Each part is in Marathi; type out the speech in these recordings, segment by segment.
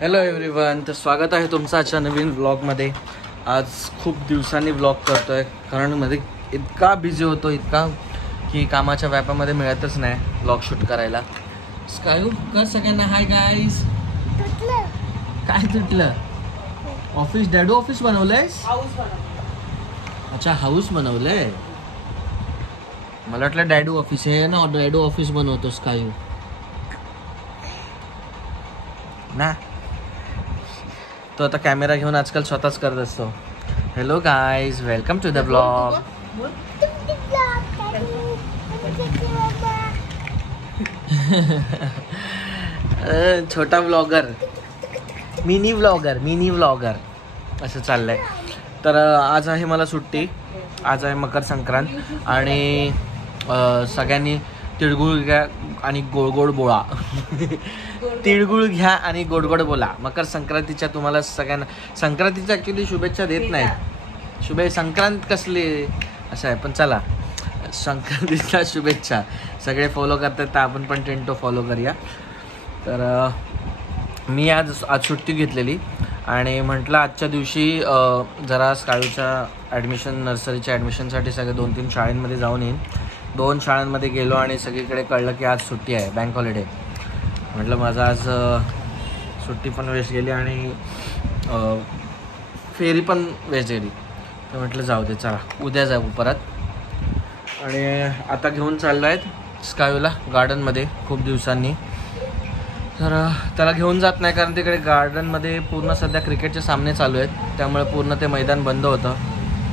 हॅलो एव्हरीवन, तर स्वागत आहे तुमचं आजच्या नवीन व्लॉगमध्ये. आज खूप दिवसांनी व्लॉग करतो आहे कारण मध्ये इतका बिझी होतो की कामाच्या व्यापामध्ये मिळतच नाही व्लॉग शूट करायला. स्कायू कर सगळ्यांना हाय गाईज. काय तुटलं? ऑफिस डॅडू ऑफिस बनवलंयस? अच्छा, हाऊस बनवलंय. मला वाटलं डॅडू ऑफिस आहे ना, डॅडू ऑफिस बनवतो स्कायू ना. तो आता कॅमेरा घेऊन आजकाल स्वतःच करत असतो. Hello guys, welcome to the blog. छोटा ब्लॉगर, मिनी व्लॉगर असं चाललंय. तर आज आहे मला सुट्टी. आज आहे मकर संक्रांत आणि सगळ्यांनी तिळगुळ घ्या आणि गोड बोळा. तिळगुळ घ्या आणि गोड बोला. मकर संक्रांतीच्या तुम्हाला सगळ्यांना संक्रांतीच्या ॲक्च्युली शुभेच्छा देत नाहीत. संक्रांत कसली असं आहे, पण चला संक्रांतीच्या शुभेच्छा. सगळे फॉलो करतात तर आपण पण टेंटो फॉलो करूया. तर मी आज सुट्टी घेतलेली आणि म्हटलं आजच्या दिवशी जरा स्कायूच्या ॲडमिशन, नर्सरीच्या ॲडमिशनसाठी सगळे 2-3 शाळांमध्ये जाऊन येईन. 2 शाळांमध्ये गेलो आणि सगळीकडे कळलं की आज सुट्टी आहे, बँक हॉलिडे. म्हटलं माझं आज सुट्टी पण वेस्ट गेली आणि फेरी पण वेस्ट गेली. तर म्हटलं जाऊ दे, चला उद्या जाऊ परत. आणि आता घेऊन चाललो आहेत स्कायूला गार्डनमध्ये खूप दिवसांनी. तर त्याला घेऊन जात नाही कारण तिकडे गार्डनमध्ये पूर्ण सध्या क्रिकेटचे सामने चालू आहेत, त्यामुळे पूर्ण ते मैदान बंद होतं.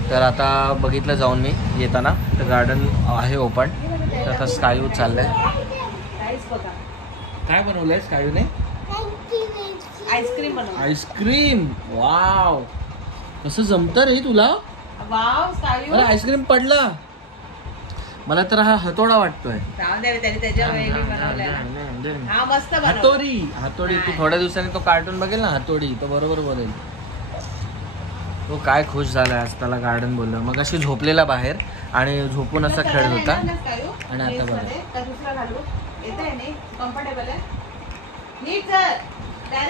तर आता बघितलं जाऊन मी येताना तर गार्डन आहे ओपन. तर आता स्कायू चाललं आहे. काय बनवलं आहे स्कायूने? आईस्क्रीम. वाव, कसं जमतं रे तुला? अरे आईस्क्रीम पडला. मला तर हा हातोडा वाटतोय. हातोडी. तू थोड्या दिवसांनी तो कार्टून बघेल ना, हातोडी, तो बरोबर बोलेल. तो काय खुश झालाय आज त्याला गार्डन बोललं. मग अशी झोपलेला बाहेर आणि झोपून असा खेळत होता आणि आता बघा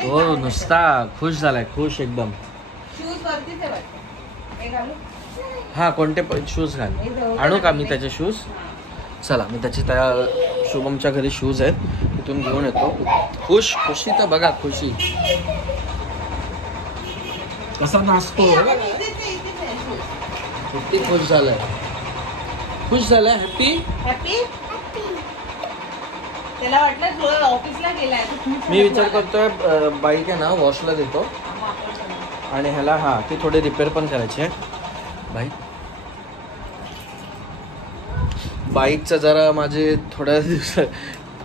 तो नुसता खुश झालाय, खुश एकदम. हा, कोणते शूज घाल. आणू का मी त्याचे शूज? चला, मी त्याचे त्या शुभमच्या घरी शूज आहेत, तिथून घेऊन येतो. खुशी तर बघा, खुशी कसा नाचतो. किती खुश झालाय, हॅपी. त्याला वाटलं ऑफिसला गेलाय. मी विचार करतोय बाईक आहे ना वॉशला देतो आणि ह्याला ती थोडी रिपेअर पण करायची आहे. बाईकचं जरा माझे थोड्या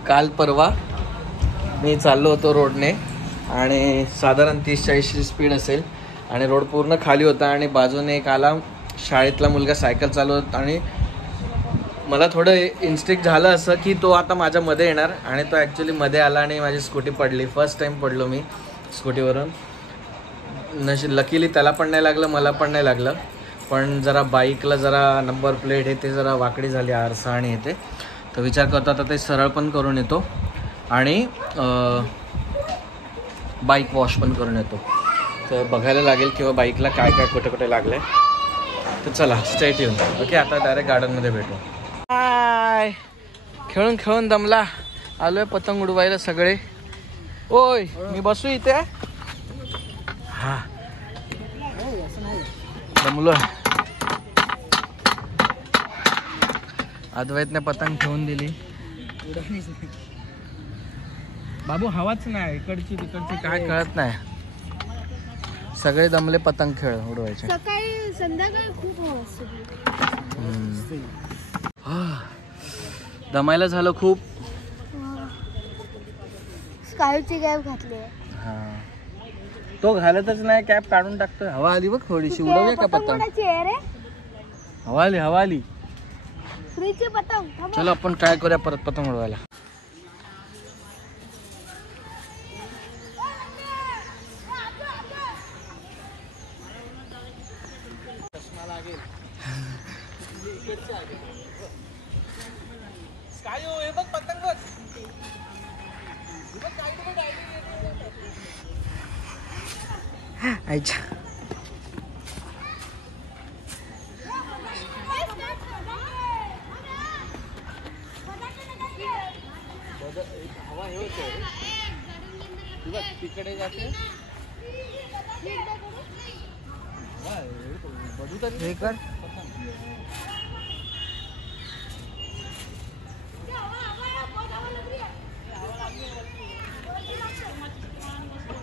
काल परवा मी चाललो होतो रोडने आणि साधारण 30-40 स्पीड असेल आणि रोड पूर्ण खाली होता आणि बाजूने एक आला शाळेतला मुलगा सायकल चालवत आणि मला थोडं इन्स्टिक्ट झालं असं की तो आता माझ्यामध्ये येणार आणि तो ॲक्च्युली मध्ये आला आणि माझी स्कूटी पडली. फर्स्ट टाईम पडलो मी स्कूटीवरून. लकीली त्याला पण नाही लागलं, मला पण नाही लागलं. पण जरा बाईकला जरा नंबर प्लेट ते जरा वाकडी झाली, आरसा आणि येते. तर विचार करतो आता ते सरळ पण करून येतो आणि बाईक वॉश पण करून येतो. तर बघायला लागेल किंवा बाईकला काय कुठे लागलं आहे. तर चला, स्टे ट्यून. ओके, आता डायरेक्ट गार्डनमध्ये भेटू. हाय, खेळून दमला. आलोय पतंग उडवायला सगळे. ओय, मी बसू इथे? हा, दमलो. अद्वैतने पतंग ठेवून दिली. बाबू हवाच नाही, इकडची तिकडची काय कळत नाही. सगळे दमले पतंग खेळ उडवायचे. सकाळी संध्याकाळी खूप दमायला झालं खूप. स्कायूची कॅप घातली. तो घालतच नाही, कॅप काढून टाकतोय. हवा आली बघ थोडीशी. उडवूया का पतंग? हवा आली. चलो आपण ट्राय करूया परत पतंग उडवायला. अच्छा तिकडे जाते हे कर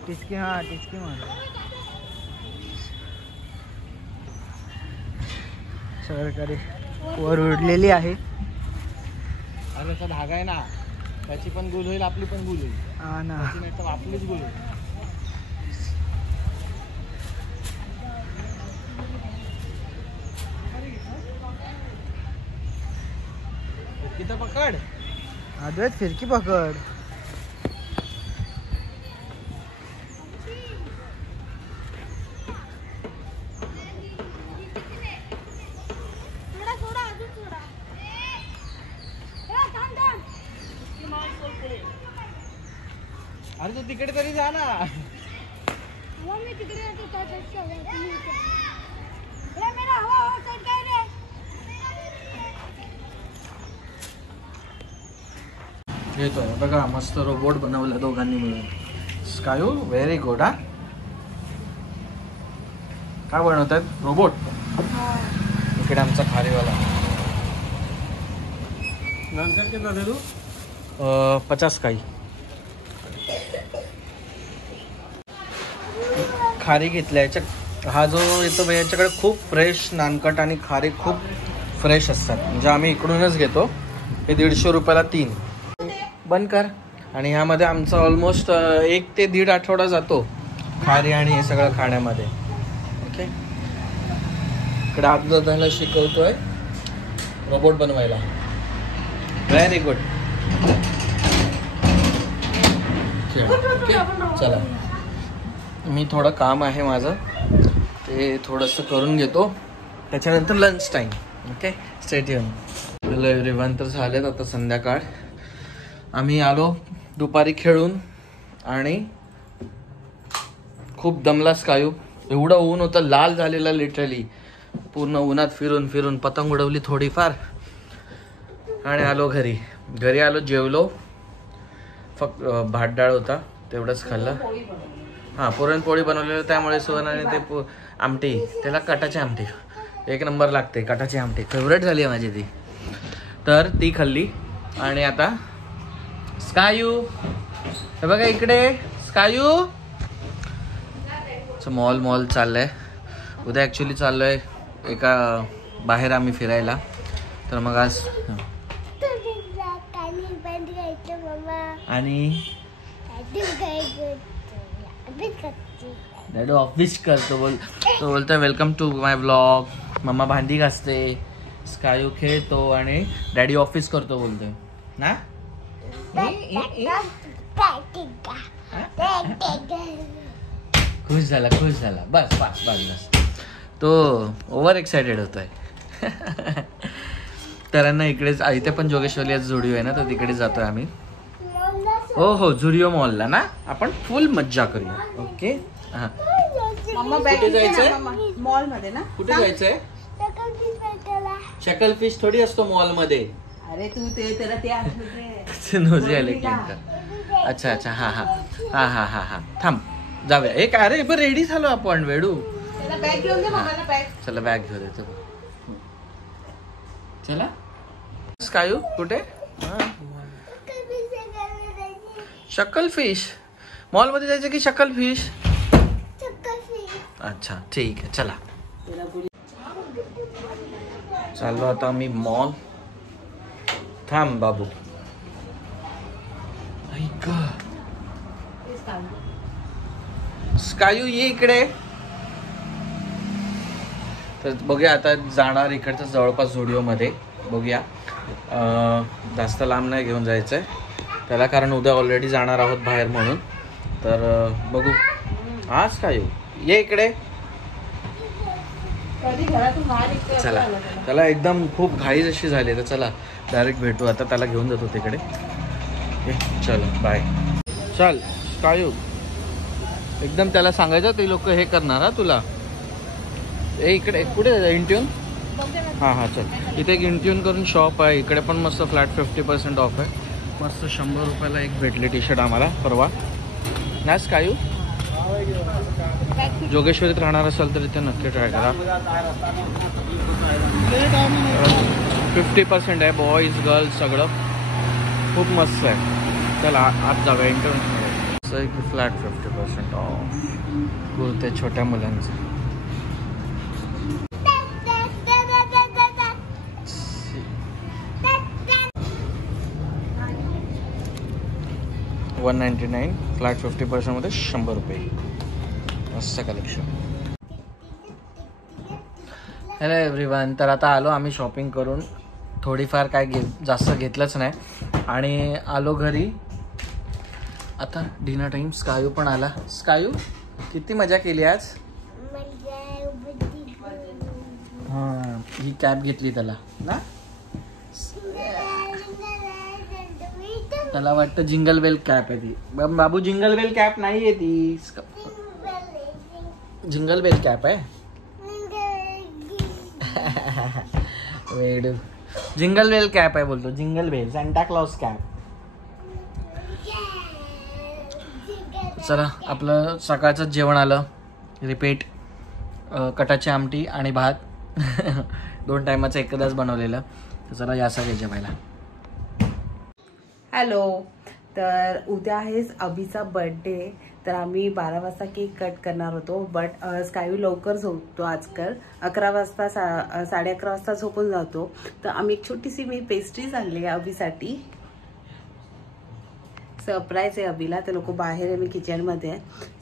टिचकी हा टिचकी मार सरकारी वर उडलेली आहे अरे असा धागा आहे ना त्याची पण गुल होईल आपली पण गुल होईल हा ना त्याची नाही तर आपलीच गुल होईल किती पकड अद्वैत फिरकी पकड अरे तू तिकडे तरी जा ना येतोय बघा मस्त रोबोट बनवला दोघांनी मिळून स्कायू व्हेरी गुड हा काय बनवतात रोबोट इकडे आमचा खारीवाला नंतर किती झाले तू 50 काही खारी घेतल्या याच्या हा जो येतो याच्याकडे खूप फ्रेश नानकट आणि खारी खूप फ्रेश असतात म्हणजे आम्ही इकडूनच घेतो हे 150 रुपयाला 3 बंद कर आणि ह्यामध्ये आमचा ऑलमोस्ट 1 ते 1.5 आठवडा जातो खारी आणि हे सगळं खाण्यामध्ये ओके इकडे आपल्याला शिकवतोय रोबोट बनवायला व्हेरी गुड चला मी थोडं काम आहे माझं ते थोडंसं करून घेतो त्याच्यानंतर लंच टाईम ओके स्टेट येऊन हॅलो एव्हरीवन तर झालेत आता संध्याकाळ आम्ही आलो दुपारी खेळून आणि खूप दमलाच कायू एवढं ऊन होतं लाल झालेलं लिटरली पूर्ण उन्हात फिरून फिरून पतंग उडवली थोडीफार आणि आलो घरी आलो जेवलो फक्त भात डाळ होता तेवढंच खाल्लं हां पुरणपोळी बनवलेलं त्यामुळे सुवर्ण आणि ते आमटी त्याला कटाची आमटी 1 नंबर लागते कटाची आमटी फेवरेट झाली आहे माझी ती तर ती खाल्ली आणि आता स्कायू हे बघा इकडे स्कायू मॉल चाललंय उद्या ॲक्च्युली चाललोय एका बाहेर आम्ही फिरायला तर मग आज आणि डॅडी ऑफिस करतो तो बोलतोय वेलकम टू माय ब्लॉग मम्मा भांडी घासते स्कायू खेळतो आणि डॅडी ऑफिस करतो बोलतोय ना खुश झाला बस तो ओव्हर एक्सायटेड होतोय तर ना इकडेच इथे पण जोगेश्वरी झुडिओ आहे ना तर तिकडे जातोय आम्ही हो झुडिओ मॉलला ना आपण फुल मज्जा करूया ओके हा कुठे जायचंय मॉल मध्ये ना कुठे जायचंय शकल फिश थोडी असतो मॉल मध्ये अरे तू ते त्याला ते आठवते नोजी आले अच्छा हा थांब जाऊया एक अरे बरं रेडी झालो आपण वेडू त्याला बॅग घेऊन दे मम्माला बॅग चला बॅग घेऊ दे चला स्कायू कुठे शकल फिश मॉल मध्ये जायचं की शकल फिश अच्छा ठीक आहे चला चाललो आता मी मॉल थांब बाबू ऐक स्कायू ये इकडे तर बघूया आता जाणार इकडच्या जवळपास झुडिओमध्ये बघूया जास्त लांब नाही घेऊन जायचंय त्याला कारण उद्या ऑलरेडी जाणार आहोत बाहेर म्हणून तर बघू आज काय ये इकडे चला त्याला एकदम खूप घाई जशी झाली तर चला डायरेक्ट भेटू आता त्याला घेऊन जातो तिकडे चल बाय चल कायू एकदम त्याला सांगायचं ते लोक हे करणार हा तुला. ए इकडे कुठे इंट्यून. हां चल. इथे एक इंट्यून करून शॉप आहे. इकडे पण मस्त फ्लॅट 50% ऑफ आहे. मस्त 100 रुपयाला एक भेटले टी शर्ट आम्हाला परवा. नाच कायू जोगेश्वरीत राहणार असाल तर इथे नक्की ट्राय करा. 50% आहे. बॉईज गर्ल्स सगळं खूप मस्त आहे. चला आत जाऊया इंटरनेटमध्ये. असं आहे की फ्लॅट 50% ऑफ कुर्ते छोट्या मुलांचे. $199 फ्लॅट 50% मध्ये 100 रुपये. मस्त कलेक्शन. Hello everyone. तर आता आलो आम्ही शॉपिंग करून. थोडीफार काय जास्त घेतलंच नाही आणि आलो घरी. आता डिनर टाईम. स्कायू पण आला. स्कायू किती मजा केली आज. हां ही कॅब घेतली त्याला ना. त्याला वाटतं जिंगल बेल कॅप आहे ती. बाबू जिंगल बेल कॅप नाही आहे ती. जिंगल बेल कॅप आहे. वेडू जिंगल बेल कॅप आहे बोलतो. Jingle bell Santa Claus cap. चला आपलं सकाळचं जेवण आलं. रिपीट कटाची आमटी आणि भात 2 टायमाचं एकदाच बनवलेलं. तर चला या सगळे जेवायला. हॅलो. तर उद्या आहेच अभिचा बर्थडे. तर आम्ही 12 वाजता केक कट करणार होतो. बट स्कायू लवकर झोपतो आजकाल. 11 वाजता 11:30 वाजता झोपून जातो. तर आम्ही एक छोटीशी मी पेस्ट्रीज आणली आहे अभिसाठी. सरप्राईज आहे अभिला. ते लोक बाहेर आहे. मी किचनमध्ये आहे.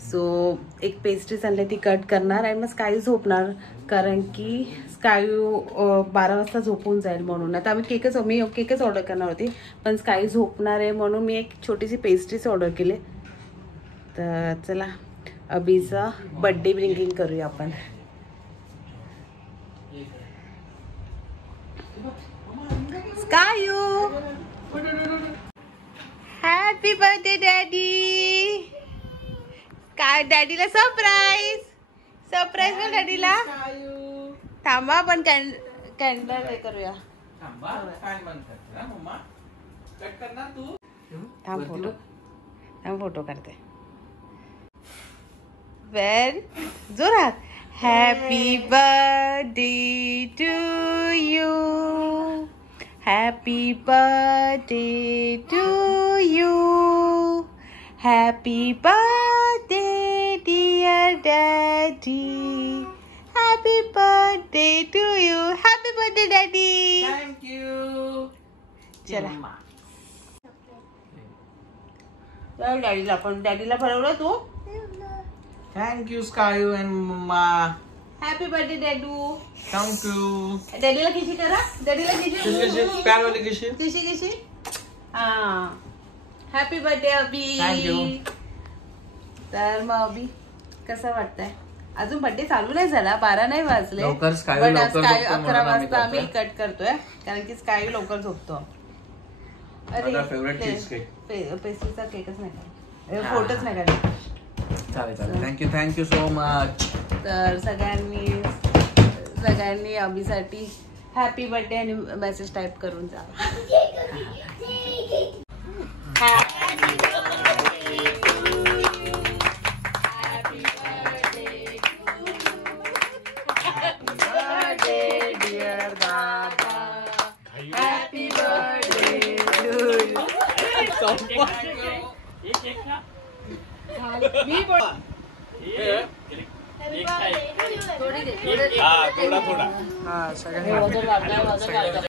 सो एक पेस्ट्रीज आणली ती कट करणार आणि मग स्कायू झोपणार. कारण की स्कायू 12 वाजता झोपून जाईल म्हणून. आता मी केकच ऑर्डर करणार होती पण स्कायू झोपणार आहे म्हणून मी एक छोटीशी पेस्ट्रीज ऑर्डर केली. तर चला अभिचा बर्थडे ब्रिंगिंग करूया आपण. स्कायू हॅपी बर्थडे डॅडी. काय डॅडीला सरप्राईज बोल डॅडीला. थांबा आपण कॅन्डल हे करूया. थांब फोटो करते. वेर जोरात. Happy birthday to you. Happy birthday to you. Happy birthday dear daddy. Happy birthday to you. Happy birthday daddy. Thank you. चला डॅडीला पण डॅडीला भरवलं तू. थँक्यू स्कायू अँड मम्मा. हॅपी बर्थडे डॅडू. थँक्यू. डॅडीला किशी करा. डॅडीला किशी प्यार वाली किशी. किशी हा. Happy birthday Abhi. थँक्यू. तर मग अभी कसं वाटतंय. अजून बर्थडे चालू नाही झाला. 12 नाही वाजले. लवकर स्कायू पण लवकर स्कायू झोपतो 11 म्हणून वाजता आम्ही आम्ही कट करतोय कारण की स्कायू लवकर झोपतो. माझा favorite cheese cake. पेस्ट्रीचा केकच नाही काढला. फोटोच नाही काढला. चालेल. Thank you so much. तर सगळ्यांनी अभिसाठी हॅपी बर्थडे आणि मेसेज टाईप करून जा. थोडा. हा सगळ्यांना